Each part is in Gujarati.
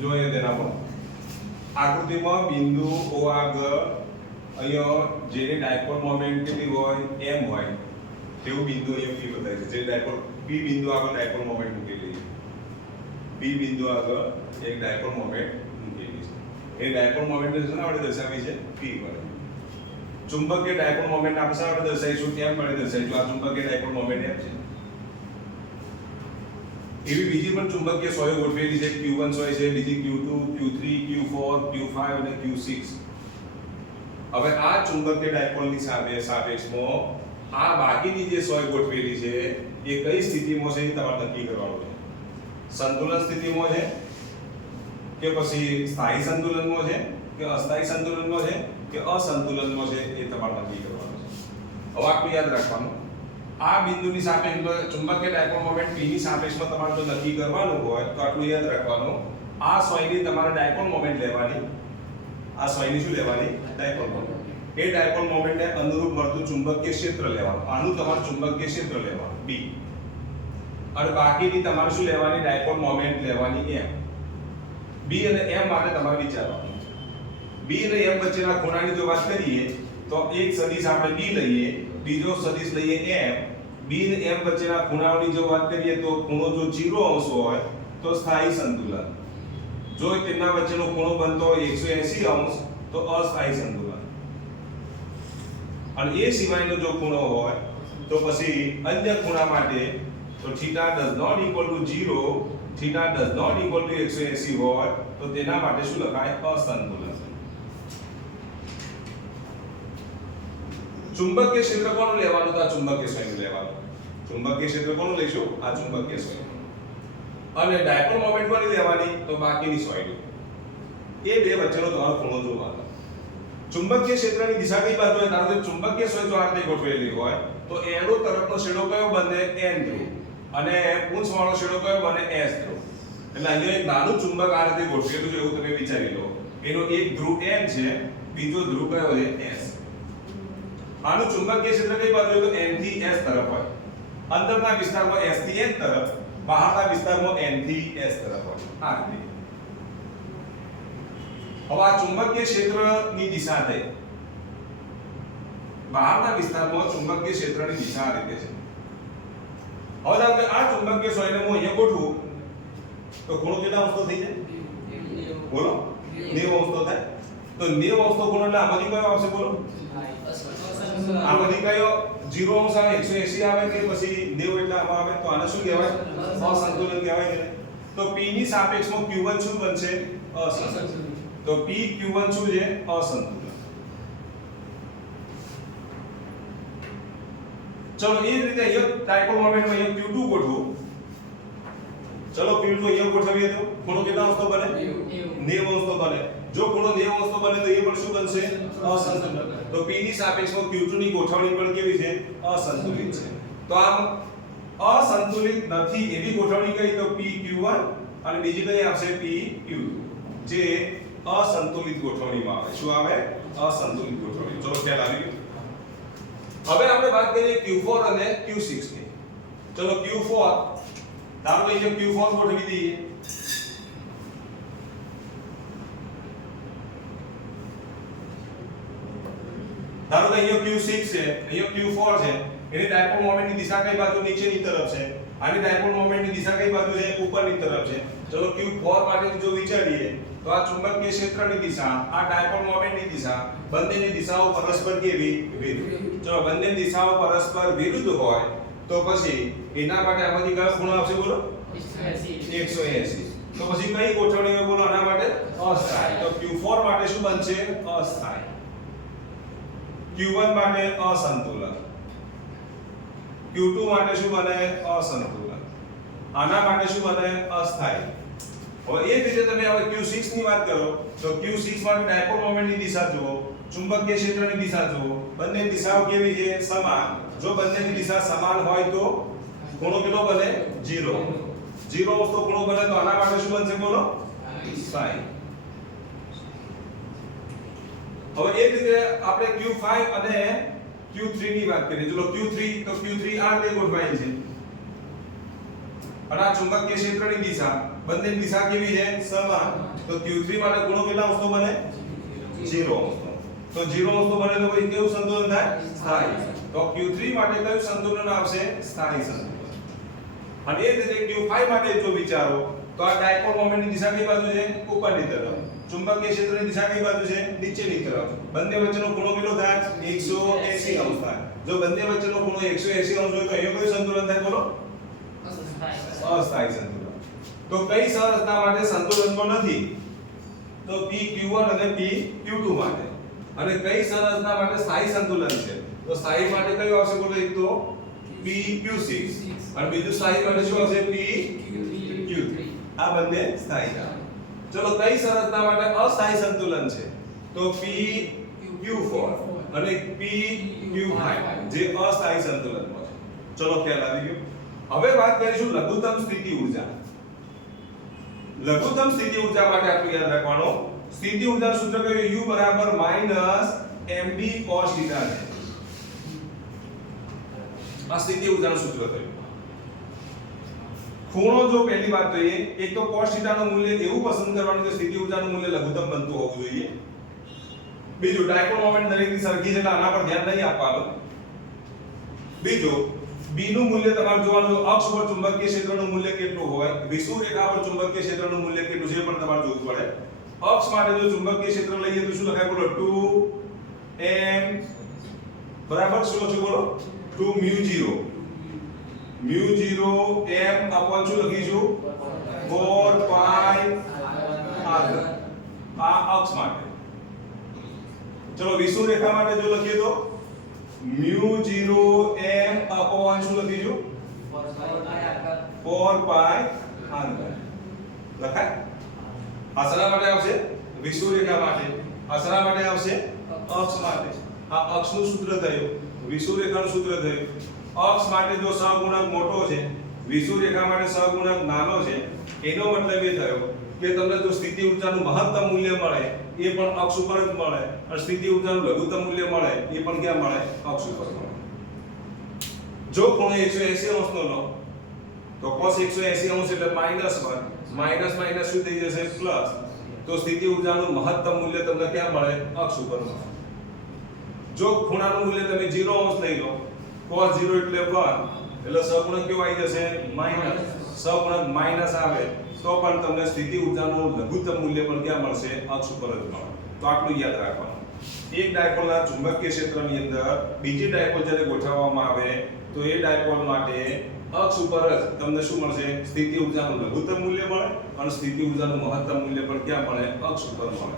જોઈએ તેના પર આકૃતિમાં બિંદુ O આગળ અહીંયા જેની ડાયપોલ મોમેન્ટ કેટલી હોય m હોય તેવું બિંદુ અહીંયા P બતાવે છે. જે ડાયપોલ P બિંદુ આગળ ડાયપોલ મોમેન્ટ મૂકેલી છે. P બિંદુ આગળ એક ડાયપોલ મોમેન્ટ મૂકેલી છે. એ ડાયપોલ મોમેન્ટ શેના વડે દર્શાવી છે? P વડે. ચુંબકીય ડાયપોલ મોમેન્ટ આપણે શા વડે દર્શાવીશું? m વડે દર્શાવીશું. આ ચુંબકીય ડાયપોલ મોમેન્ટ m છે. એવી બીજી પણ ચુંબકીય સોય ગોઠવેલી છે. Q1 સોય છે, બીજી Q2, Q3, Q4, Q5 અને Q6. હવે આ ચુંબકીય ડાયપોલની સાપેક્ષમાં આ બાકીની જે સોય ગોઠવેલી છે એ કઈ સ્થિતિમાં છે એ તમારે નક્કી કરવાનું છે. સંતુલન સ્થિતિમાં છે કે પછી સ્થાયી સંતુલનમાં છે કે અસ્થાયી સંતુલનમાં છે કે અસંતુલનમાં છે એ તમારે નક્કી કરવાનું છે. હવે આટલું યાદ રાખવાનું. આ બિંદુની સાપેક્ષમાં ચુંબકીય ડાયપોલ મોમેન્ટ P ની સાપેક્ષમાં તમારે જો નક્કી કરવાનું હોય તો આટલું યાદ રાખવાનું. આ સોયની તમારે ડાયપોલ મોમેન્ટ લેવાની. આ સોયની શું લેવાની? Dipole moment. એ ડાયપોલ મોમેન્ટને અનુરૂપ મળતું ચુંબકીય ક્ષેત્ર લેવાનું. આનું તમારું ચુંબકીય ક્ષેત્ર લેવાનું B. અને બાકીની તમારે શું લેવાની? ડાયપોલ મોમેન્ટ લેવાની M. B અને M માટે તમારે વિચારવાનું. B અને M વચ્ચેના ખૂણાની જો વાત કરીએ તો એક સદિશ આપણે B લઈએ, બીજો સદિશ લઈએ M. B અને M વચ્ચેના ખૂણાઓની જો વાત કરીએ તો ખૂણો જો 0 અંશ હોય તો સ્થાયી સંતુલન. જો તેમના વચ્ચેનો ખૂણો બનતો હોય 180 અંશ તો અસ્થાયી સંતુલન. અને એ સિવાયનો જો ખૂણો હોય તો પછી અન્ય ખૂણા માટે તો θ does not equal to 0, θ does not equal to 180 હોય તો તેના માટે શું લખાય? અસંતુલન. ચુંબકીય ક્ષેત્ર કોનું લેવાનું? તો આ ચુંબકીય સોયનું લેવાનું. ચુંબકીય ક્ષેત્ર કોનું લઈશું? આ ચુંબકીય સોય. અને ડાયપોલ મોમેન્ટ કોની લેવાની? તો બાકીની સોયની. એ બે વચ્ચેનો તમારો ખૂણો જોવાનો. ચુંબકીય ક્ષેત્રની દિશા કઈ બાજુ હોય? ધારો કે ચુંબકીય સોય જો આ રીતે ગોઠવેલી હોય તો એરો તરફનો છેડો કયો બને? N ધ્રુવ. અને પૂંછવાળો છેડો કયો બને? S ધ્રુવ. એટલે અહીંયા એક નાનું ચુંબક આ રીતે ગોઠવેલું છે એવું તમે વિચારી લો. એનો એક ધ્રુવ N છે, બીજો ધ્રુવ કયો છે? S. આનું ચુંબકીય ક્ષેત્ર કઈ બાજુ હોય? તો N થી S તરફ હોય. અંદરના વિસ્તારમાં S થી N તરફ, બહારના વિસ્તારમાં N થી S તરફ હોય. આ રીતે. હવે આ ચુંબકીય ક્ષેત્રની દિશા થઈ. બહારના વિસ્તારમાં ચુંબકીય ક્ષેત્રની દિશા આ રીતે છે. હવે આપણે આ ચુંબકીય સોયને હું અહીંયા ગોઠવું તો ખૂણો કેટલા અંશનો થઈ જાય? બોલો 90 અંશનો થાય. તો 90 અંશનો ખૂણો એટલે આમાંથી કયો આવશે? બોલો આમાંથી કયો 0 અંશ આવે? 180 આવે કે પછી 90 એટલે આમાં આવે? તો આને શું કહેવાય? અસંતુલન કહેવાય છે. તો P ની સાપેક્ષમાં Q1 શું બનશે? અસંતુલન. તો P Q1 શું છે? અસંતુલન. ચલો એ જ રીતે અહીંયા ડાયપોલ મોમેન્ટમાં અહીંયા Q2 ગોઠવો. ચલો Q2 અહીંયા ગોઠવીએ તો ખૂણો કેટલા અંશનો બને? 90 અંશનો બને. જો ખૂણો 90 અંશનો બને તો એ પણ શું બનશે? અસંતુલન. તો P ની સાપેક્ષમાં Q2 ની ગોઠવણી પણ કેવી છે? અસંતુલિત છે. તો આમ અસંતુલિત નથી એવી ગોઠવણી કઈ? તો P Q1 અને બીજી કઈ આવશે? P Q2. જે અસંતુલિત ગોઠવણીમાં આવે. શું આવે? અસંતુલિત ગોઠવણી. ચલો ખ્યાલ આવી ગયો. હવે આપણે વાત કરીએ Q4 અને Q6 ની. ચલો Q4 ધારો કે અહીંયા Q4 ગોઠવી દઈએ. ધારો કે અહીંયા Q6 છે, અહીંયા Q4 છે. એની ડાયપોલ મોમેન્ટની દિશા કઈ બાજુ? નીચેની તરફ છે. આની ડાયપોલ મોમેન્ટની દિશા કઈ બાજુ છે? ઉપરની તરફ છે. ચલો Q4 માટે જો વિચારીએ તો આ ચુંબકીય ક્ષેત્રની દિશા, આ ડાયપોલ મોમેન્ટની દિશા, બંનેની દિશાઓ પરસ્પર કેવી? વિરુદ્ધ. ચલો બંનેની દિશાઓ પરસ્પર વિરુદ્ધ હોય તો પછી એના માટે આમાંથી કયો ખૂણો આવશે? બોલો 180. તો પછી કઈ ગોઠવણી હોય? બોલો આના માટે? અસ્થાયી. તો Q4 માટે શું બનશે? અસ્થાયી. Q1 માટે અસંતુલન. Q2 માટે શું બને? અસંતુલન. આના માટે શું બને? અસ્થાયી. હવે એ જ રીતે તમે હવે Q6 ની વાત કરો તો Q6 માટે ડાયપોલ મોમેન્ટની દિશા જુઓ, ચુંબકીય ક્ષેત્રની દિશા જુઓ. બંને દિશાઓ કેવી છે? સમાન. જો બંનેની દિશા સમાન હોય તો ખૂણો કેટલો બને? 0. 0 અંશનો ખૂણો બને તો આના માટે શું બનશે? બોલો સ્થાયી. હવે એ જ રીતે આપણે Q5 અને Q3 ની વાત કરીએ. ચલો Q3 તો Q3 આ રીતે ગોઠવાયેલ છે. અને આ ચુંબકીય ક્ષેત્રની દિશા, બંનેની દિશા કેવી છે? સમાન. તો Q3 માટે ખૂણો કેટલા અંશનો બને? 0 અંશનો. તો 0 અંશનો બને તો ભાઈ કેવું સંતુલન થાય? સ્થાયી. તો Q3 માટે કયું સંતુલન આવશે? સ્થાયી સંતુલન. અને એ જ રીતે Q5 માટે જો વિચારો તો આ ડાયપોલ મોમેન્ટની દિશા કઈ બાજુ છે? ઉપરની તરફ. ચુંબકીય ક્ષેત્રની દિશા કઈ બાજુ છે? નીચેની તરફ. બંને વચ્ચેનો ખૂણો કેટલો થાય? 180 અંશ થાય. જો બંને વચ્ચેનો ખૂણો 180 અંશ હોય તો અહીંયા કયું સંતુલન થાય બોલો? અસ્થાયી સંતુલન. તો કઈ સંરચના માટે સંતુલનમાં નથી? તો PQ1 અને PQ2 માટે. અને કઈ સંરચના માટે સ્થાયી સંતુલન છે? તો સ્થાયી માટે કયું આવશે બોલો? એક તો PQ6 અને બીજું સ્થાયી માટે શું આવશે? PQ3. આ બંને સ્થાયી. ચલો કઈ સંરચના માટે અસ્થાયી સંતુલન છે? તો PQ4 અને PQ5 જે અસ્થાયી સંતુલનમાં છે. ચલો ખ્યાલ આવી ગયો. હવે વાત કરીશું લઘુત્તમ સ્થિતિ ઊર્જા. લઘુત્તમ સ્થિતિ ઊર્જા માટે આટલું યાદ રાખવાનું. સ્થિતિ ઊર્જાનું સૂત્ર કયું? U બરાબર -mb cos θ છે. આ સ્થિતિ ઊર્જાનું સૂત્ર થયું. ખૂણો જો પહેલી વાત જોઈએ, એક તો cos θ નું મૂલ્ય એવું પસંદ કરવાનું કે સ્થિતિ ઊર્જાનું મૂલ્ય લઘુત્તમ બનતું હોવું જોઈએ. બીજું ડાયપોલ મોમેન્ટ દરેકની સરખી છે એટલે આના પર ધ્યાન નહીં આપવાનું. બીજું B નું મૂલ્ય તમારે જોવાનું, અક્ષ પર ચુંબકીય ક્ષેત્રનું મૂલ્ય કેટલું હોય, વિષુવ રેખા પર ચુંબકીય ક્ષેત્રનું મૂલ્ય કેટલું છે એ પણ તમારે જોવું પડે. અક્ષ માટે જો ચુંબકીય ક્ષેત્ર લઈએ તો શું લખાય બોલો? 2m બરાબર શું લખશું બોલો? 2μ0 μ0 m અપોન શું લખીશું? 4 pi r. આ અક્ષ માટે. ચલો વિષુવ રેખા માટે જો લખીએ તો μ0 m અપોન શું લખીશું? 4 pi r લખાય. આસરા માટે આવશે વિષુવ રેખા માટે, આસરા માટે આવશે અક્ષ માટે. આ અક્ષનું સૂત્ર થયું, વિષુવ રેખાનું સૂત્ર થયું. અક્ષ માટે જો સહગુણક મોટો છે, વિષુવ રેખા માટે સહગુણક નાનો છે, એનો મતલબ એ થયો કે તમને જો સ્થિતિ ઊર્જાનું મહત્તમ મૂલ્ય મળે એ પણ અક્ષ ઉપર જ મળે, અને સ્થિતિ ઊર્જાનું લઘુત્તમ મૂલ્ય મળે એ પણ ક્યાં મળે? અક્ષ ઉપર મળે. જો ખૂણો 180 અંશનો લો તો cos 180 અંશ એટલે -1, માઈનસ માઈનસ શું થઈ જશે? પ્લસ. તો સ્થિતિ ઊર્જાનું મહત્તમ મૂલ્ય તમને ક્યાં મળે? અક્ષ ઉપર મળે. જો ખૂણાનું મૂલ્ય તમે 0 અંશ લઈ લો, cos 0 એટલે 1, એટલે સહગુણક કેવો આવી જશે? માઈનસ. સહગુણક માઈનસ આવે તો પણ તમને સ્થિતિ ઊર્જાનું લઘુત્તમ મૂલ્ય પણ ક્યાં મળશે? અક્ષ ઉપર જ મળે. તો આટલું યાદ રાખવાનું. એક ડાયપોલના ચુંબકીય ક્ષેત્રની અંદર બીજી ડાયપોલ જ્યારે ગોઠવવામાં આવે તો એ ડાયપોલ માટે અક્ષ ઉપર જ તમને શું મળશે? સ્થિતિ ઊર્જાનું લઘુત્તમ મૂલ્ય મળે અને સ્થિતિ ઊર્જાનું મહત્તમ મૂલ્ય પણ ક્યાં મળે? અક્ષ ઉપર મળે.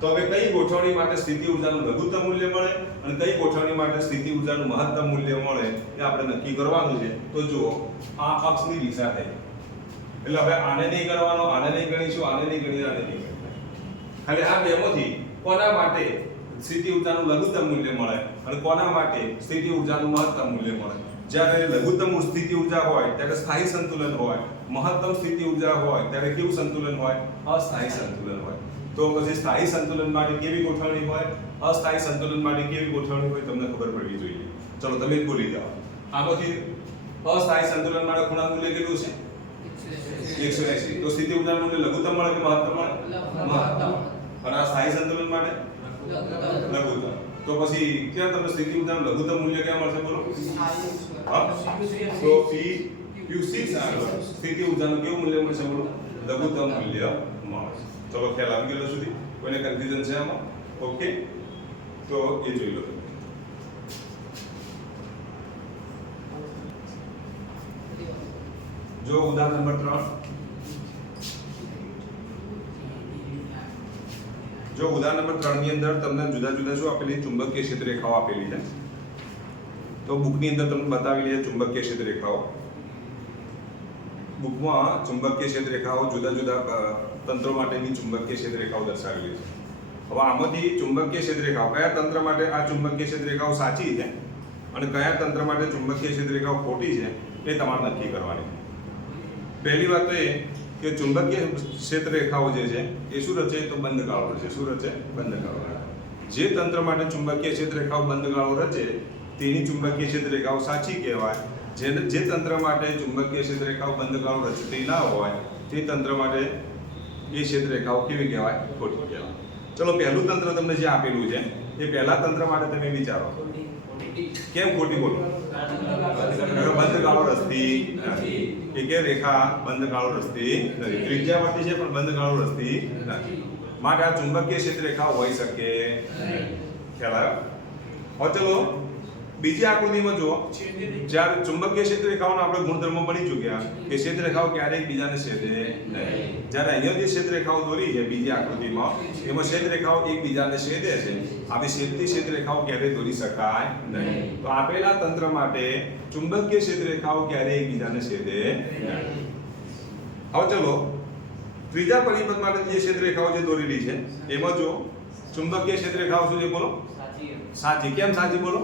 તો હવે કઈ ગોઠવણી માટે સ્થિતિ ઊર્જાનું લઘુત્તમ મૂલ્ય મળે અને કઈ ગોઠવણી માટે સ્થિતિ ઊર્જાનું મહત્તમ મૂલ્ય મળે એ આપણે નક્કી કરવાનું છે. તો જુઓ, આ અક્ષની દિશા થઈ એટલે હવે આને નહીં કરવાનો, આને નહીં ગણીશું, આને નહીં ગણી, આને નહીં ગણી. એટલે આ બેમાંથી કોના માટે સ્થિતિ ઊર્જાનું લઘુત્તમ મૂલ્ય મળે અને કોના માટે સ્થિતિ ઊર્જાનું મહત્તમ મૂલ્ય મળે? જ્યારે લઘુત્તમ સ્થિતિ ઊર્જા હોય ત્યારે સ્થાયી સંતુલન હોય, મહત્તમ સ્થિતિ ઊર્જા હોય ત્યારે કેવું સંતુલન હોય? અસ્થાયી સંતુલન હોય. તો પછી સ્થાયી સંતુલન માટે કેવી ગોઠવણી હોય, અસ્થાયી સંતુલન માટે કેવી ગોઠવણી હોય તમને ખબર પડવી જોઈએ. ચલો તમે જ બોલી જાઓ. આમાંથી અસ્થાયી સંતુલન માટે ખૂણા મૂલ્ય કેટલું છે? 180. તો સ્થિતિ ઊર્જા મૂલ્ય લઘુત્તમ મળે કે મહત્તમ મળે? મહત્તમ. અને આ સ્થાયી સંતુલન માટે લઘુત્તમ. તો પછી ક્યાં તમને સ્થિતિ ઊર્જાનું લઘુત્તમ મૂલ્ય ક્યાં મળશે બોલો? હા, તો PQ6 આગળ સ્થિતિ ઊર્જાનું કેવું મૂલ્ય મળશે બોલો? લઘુત્તમ મૂલ્ય મળશે. ચલો ખ્યાલ આવી ગયો સુધી? કોઈને કન્ફ્યુઝન છે આમાં? ઓકે, તો એ જોઈ લો. જો ઉદાહરણ નંબર 3, જો ઉદાહરણ નંબર 3 ની અંદર તમને જુદા જુદા શું આપેલી? ચુંબકીય ક્ષેત્ર રેખાઓ આપેલી છે. તો બુકની અંદર તમને બતાવેલી છે ચુંબકીય ક્ષેત્ર રેખાઓ. બુકમાં ચુંબકીય ક્ષેત્ર રેખાઓ જુદા જુદા તંત્રો માટેની ચુંબકીય ક્ષેત્ર રેખાઓ દર્શાવેલી છે. હવે આમાંથી ચુંબકીય ક્ષેત્ર રેખાઓ કયા તંત્ર માટે આ ચુંબકીય ક્ષેત્ર રેખાઓ સાચી છે અને કયા તંત્ર માટે ચુંબકીય ક્ષેત્ર રેખાઓ ખોટી છે એ તમારે નક્કી કરવાની. પહેલી વાત તો એ કે ચુંબકીય ક્ષેત્ર રેખાઓ જે છે એ શું રચે? તો બંધગાળો રચે. શું રચે? બંધગાળો. જે તંત્ર માટે ચુંબકીય ક્ષેત્ર રેખાઓ બંધગાળો રચે તેની ચુંબકીય ક્ષેત્ર રેખાઓ સાચી કહેવાય જે તંત્ર માટે ચુંબકીય ક્ષેત્રરેખાઓ બંધ ગાળો રચતી ના હોય તે તંત્ર માટે એ ક્ષેત્રરેખાઓ કેવી કહેવાય? ખોટી કહેવાય. ચલો પહેલું તંત્ર તમને જે આપેલું છે એ પહેલા તંત્ર માટે તમે વિચારો કેમ ખોટી બોલો? બંધ ગાળો રચતી નથી. એક રેખા બંધ ગાળો રચતી નથી. ત્રિજ્યાવર્તી છે પણ બંધ ગાળો રચતી નથી. માટે આ ચુંબકીય ક્ષેત્રરેખા હોઈ શકે ખ્યાલ આવ્યો? હવે ચલો બીજી આકૃતિમાં જુઓ. જ્યારે ચુંબકીય ક્ષેત્રરેખાઓના આપણે ગુણધર્મો ભણી ચૂક્યા કે ક્ષેત્રરેખાઓ ક્યારેય એકબીજાને છેદે નહીં. જ્યારે અહીંયા જે ક્ષેત્રરેખાઓ દોરી છે બીજી આકૃતિમાં એમાં ક્ષેત્રરેખાઓ એકબીજાને છેદે છે. આવી છેદતી ક્ષેત્રરેખાઓ ક્યારેય દોરી શકાય નહીં. તો આપેલા તંત્ર માટે ચુંબકીય ક્ષેત્રરેખાઓ ક્યારેય એકબીજાને છેદે નહીં. હવે ચલો ત્રીજા પરિપથ માટે જે ક્ષેત્રરેખાઓ જે દોરેલી છે એમાં જો ચુંબકીય ક્ષેત્રરેખાઓ શું છે બોલો? સાચી. કેમ સાચી બોલો?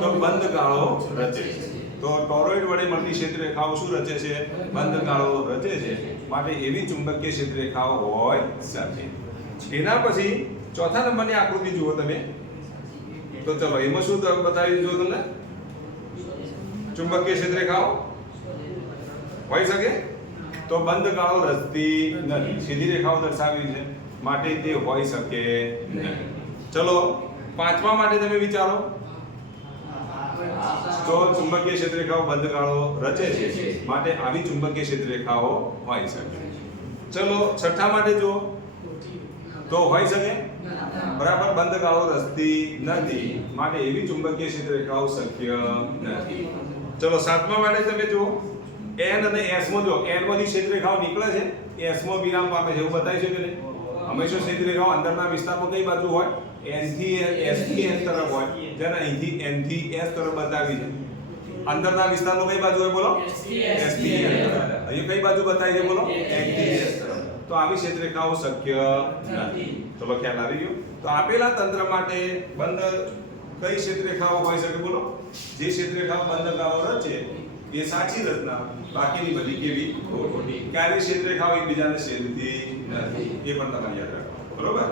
તો બંધ ગાળો રચે છે. તો ટોરોઇડ વડે મળતી ક્ષેત્રરેખાઓ શું રચે છે? બંધ ગાળો રચે છે. માટે એવી ચુંબકીય ક્ષેત્રરેખાઓ હોય શકે. એના પછી ચોથા નંબરની આકૃતિ જુઓ તમે. તો ચલો એમાં શું બતાવી જો તમને? ચુંબકીય ક્ષેત્રરેખાઓ હોઈ શકે તો બંધ ગાળો રચતી નથી. સીધી રેખાઓ દર્શાવી છે માટે તે હોઈ શકે નહીં. ચલો પાંચમા માટે તમે વિચારો. તો ચુંબકીય ક્ષેત્રરેખાઓ બંધ ગાળો રચે છે માટે આવી ચુંબકીય ક્ષેત્રરેખાઓ હોઈ શકે. ચલો છઠ્ઠા માટે જો તો હોઈ શકે બરાબર બંધ ગાળો રચતી નથી માટે એવી ચુંબકીય ક્ષેત્રરેખાઓ શક્ય નથી. ચલો સાતમા માટે તમે જો n અને s માં જો n માંથી ક્ષેત્રરેખાઓ નીકળે છે s માં વિરામ પામે છે એવું બતાવી છે કે નહીં? હંમેશા ક્ષેત્રરેખાઓ અંદરના વિસ્તારમાં કઈ બાજુ હોય? n થી s થી n તરફ હોય. જેને અહીંથી n થી s તરફ બતાવી છે. અંદરના વિસ્તારમાં કઈ બાજુ હોય બોલો? s થી n તરફ. અહીં કઈ બાજુ બતાવી છે બોલો? n થી s તરફ. તો આવી ક્ષેત્રરેખાઓ શક્ય નથી. ચલો ખ્યાલ આવી ગયો? તો આપેલા તંત્ર માટે બંધ કઈ ક્ષેત્રરેખાઓ હોઈ શકે બોલો? જે ક્ષેત્રરેખાઓ બંધ ગાળો રચે એ સાચી રચના, બાકીની બધી કેવી? ખોટી. ક્યારે ક્ષેત્રરેખાઓ એકબીજાને છેદતી નથી એ પણ તમારે યાદ રાખવાનું. બરોબર?